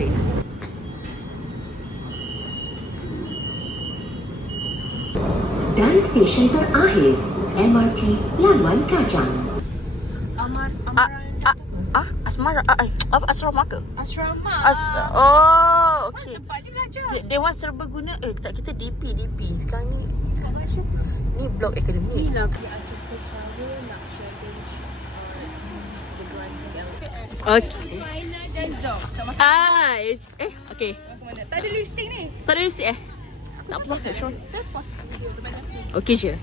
Mari. Dari stesen terakhir MRT Labuan Kajang. Asmara. Apa asrama ke? Asrama. Oh, okay. Tempat dia belajar. Dewan Serbaguna. Tak, kita DP. Sekarang ni ni blok akademik. Ni lah dia jumpa saya nak sharing Okay. Mainan dan Zox. Tak makan. Okay. Tak ada lipstick ni. Tak ada lipstick Tak apa, tak sure. Kita pause video tempat dah. Okay je.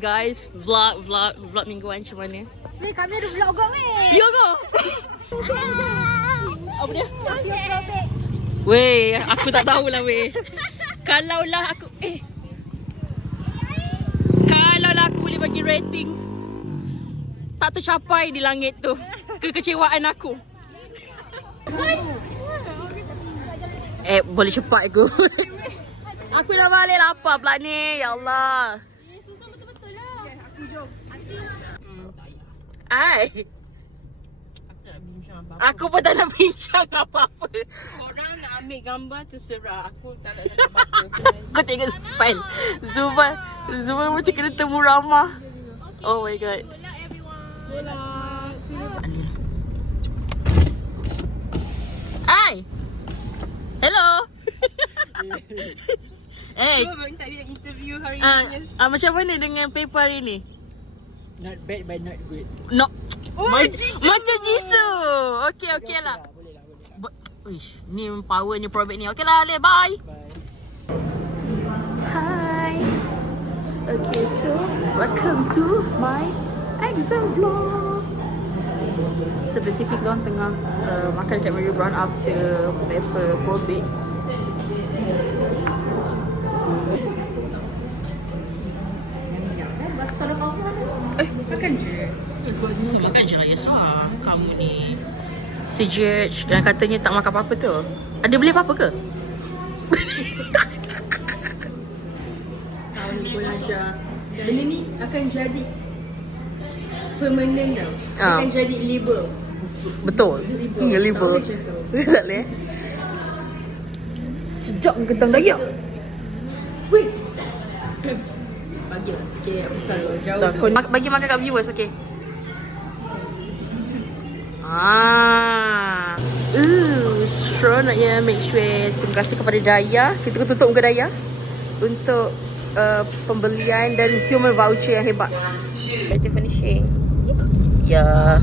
Guys, vlog mingguan macam mana? Weh, kami ada vlog kau weh. Yo go. Apa dia? Sofia Throwback. Weh, aku tak tahulah weh. Kalaulah aku aku boleh bagi rating tak tercapai di langit tu, kekecewaan aku. Boleh cepat aku. Aku dah balik lapar pula ni. Ya Allah. Susah betul-betul lah. Aku jom. Aku pun tak nak bincang apa-apa. Korang nak ambil gambar terserah. Aku tak nak apa-apa. Kau tengok file Zuban macam kena temu ramah. Oh my god. Bola. Hai. Hello. Cuba minta dia interview hari ni. Macam mana dengan paper hari ni? Not bad but not good. No. Oh, Jisoo. Macam Jisoo. Okay lah. Boleh lah. Uish, ni power ni probate ni. Okay lah, bye. Bye. Hi. Okay, so welcome to my exam vlog. So basically korang tengah makan kat Mary Brown after paper probate. Makan je. Saya makan je lah Yaswa. Kamu ni terjudge dan katanya tak makan apa-apa tu. Ada beli apa-apa ke? Tahun ni belajar. Benda ni akan jadi permanent tau. Akan jadi label. Betul. Ngeliber. Tak boleh. Sejak kentang dayak. Weh. Bagilah sikit. Besar jauh. Bagi makan kat viewers, okay? Seronok ya. Make sure. Terima kasih kepada Daya. Kita tutup muka Daya untuk pembelian dan human voucher yang hebat. Ready finishing. Ya.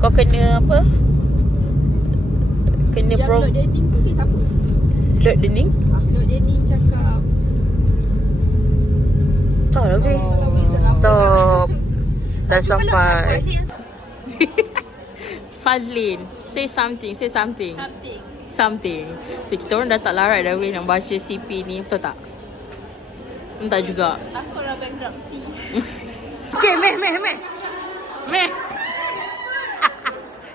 Kau kena apa? Kena Yang Lord Denim tu kes apa? Lord Denim? Lord Denim cakap Tak lah weh. Stop. Dah sampai. Fazlin, say something. Something. Kita orang dah tak larat dah weh nak baca CP ni, betul tak? Entah juga. aku orang bankruptcy. Okay, Meh.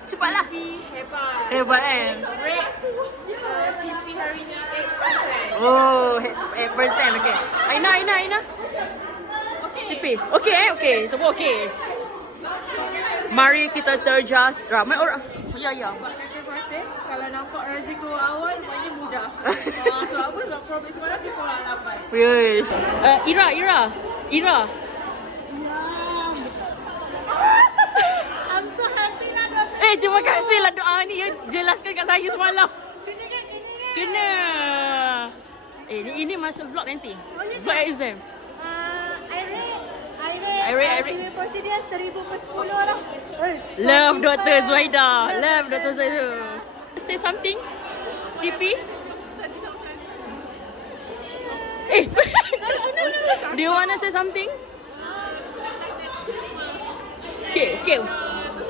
Cepatlah. Hebat kan? CP hari ni 8%. Oh, 8%, okay. Aina. CP. Okay. Tunggu okay. Mari kita terjas. Ramai orang. Ya. Kata-kata, kalau nampak rezeki awal, maknanya mudah. Sebab apa? Sebab probate semalam dia korang 8. Yes. Ira. I'm so happy lah doktor. Terima kasih lah doa ni. Jelaskan kat saya semalam. Kena. Ini masa vlog nanti. Vlog exam. I rate. Civil procedure 1000/10 lah. Love Dr. Zuhaida. Say something. CP. Do you wanna say something? Okay.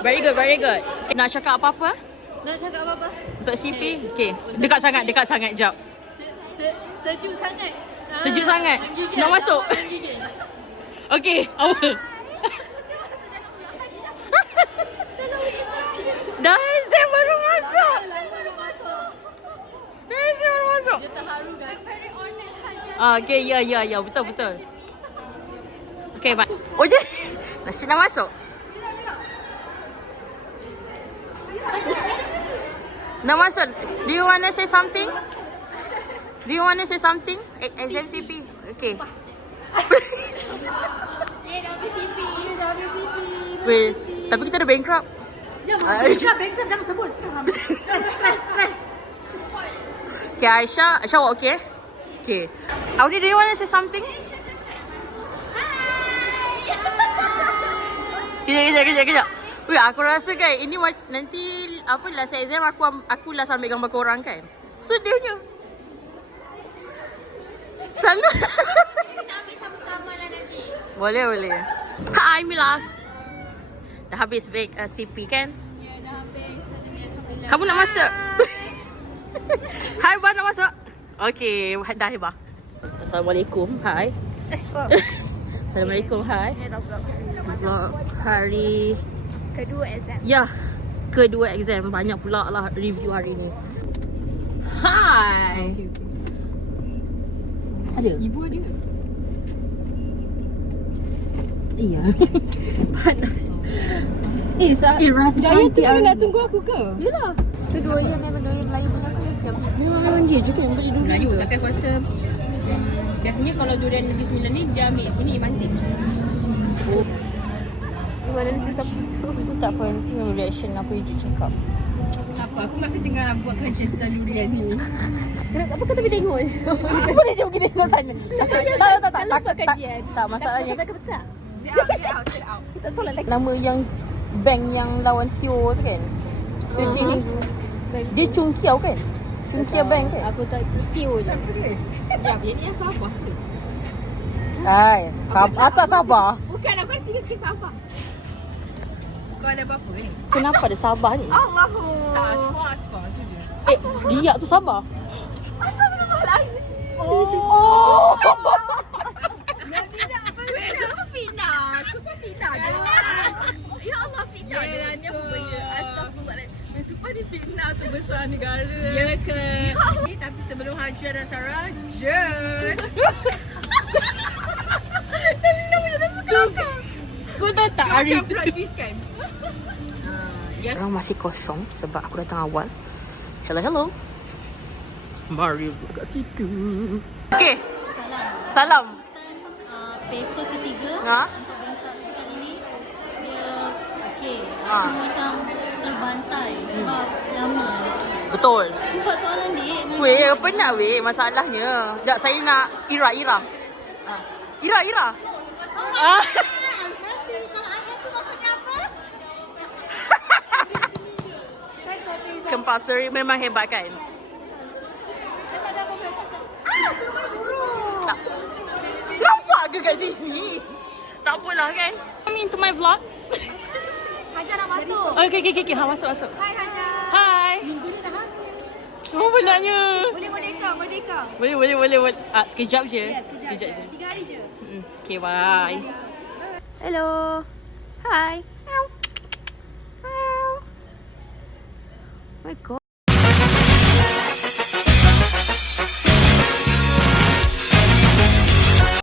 Very good. Nak cakap apa-apa? Untuk CP? Okay. Dekat sangat jap. Sejuk sangat. Sejuk sangat. Nak masuk? Okay, awal. Dah exam baru masuk. Dia terharu guys. Okay, ya, betul. Okay, bye. Oh, dia nasi nak masuk. Nak masuk? Do you wanna say something? Do you wanna say something? Exam CP. Okay. Dah habis CP. Dah habis CP. Wait, tapi kita ada bankrupt. Ya, bengkel jangan sebut sekarang. Stres. Okay, Aisyah buat okay? Okay. Audi, do you wanna say something? Kejap. Weh, aku rasa kan ini nanti apa last exam aku last ambil gambar korang kan. Sedihnya. Selalu. Kita ambil sama-sama lah nanti. Boleh. Hai Mila. Dah habis CP kan? Ya, dah habis. Alhamdulillah. Kamu nak masuk? Hai Bah, nak masuk? Okay, dah Bah. Assalamualaikum. Hai. Assalamualaikum. Hai. Vlog hari Kedua exam. ya, kedua exam. Banyak pula lah review hari ni. Hai. Ada? Ibu ada. Iya. Panas. Rasa cantik hari ni. Tunggu aku ke? Yalah. Keduanya memang doi Melayu pun aku siap. Memang dia je kan yang beli dulu. Melayu tapi aku rasa biasanya kalau durian Negeri Sembilan ni dia ambil sini Imantin. Di mana ni susah-susah. Aku tak apa, nanti reaction apa you cakap. Apa aku masih tengah buat kajian tentang durian ni. Kenapa kau tapi tengok je? Boleh je pergi tengok sana. Tak. Lupa kajian. Tak masalahnya. Tak betul. Kita solat lagi. Nama yang bank yang lawan Tio tu kan? Tu cik ni. Dia Chung Kiau kan? Chung Kiau Bank kan? Aku tak Tio je. Ya, jadi yang Sabah tu. Hai, asal Sabah? Bukan aku ada 3 kes Sabah. Kau ada berapa ni? Kenapa ada Sabah ni? Allahu. Tak, Asfar tu je. Dia tu Sabah. Oh. Super fitnah je. Ya Allah, fitnah. Ya, ni apa benda? Astagfirullahaladzim. Super ni fitnah tu besar negara. Ya ke? Tapi sebelum Hajar dan Sarah, Jen. Tapi nama dia dah suka akak. Kau tahu tak hari Macam plot twist kan? orang masih kosong sebab aku datang awal. Hello. Mari kat situ. Okay. Salam. Paper ketiga Ha? untuk bankruptcy kali ni dia okey. Ha. Rasa macam terbantai sebab lama. Betul. Empat soalan dik. Weh, penat weh masalahnya. Sekejap saya nak Ira. Ira. Ah. Compulsory memang hebat kan? Tak. Nampak ke kat sini? Tak apalah kan? Come into my vlog. Hajar nak masuk. Okay. Ha, masuk. Hai Hajar. Hai. Minggu ni dah habis. Oh, benarnya. Boleh merdeka. Boleh. Sekejap je. Ya, sekejap je. 3 hari je. Okay, bye. Hello. Hi. Ow. My God.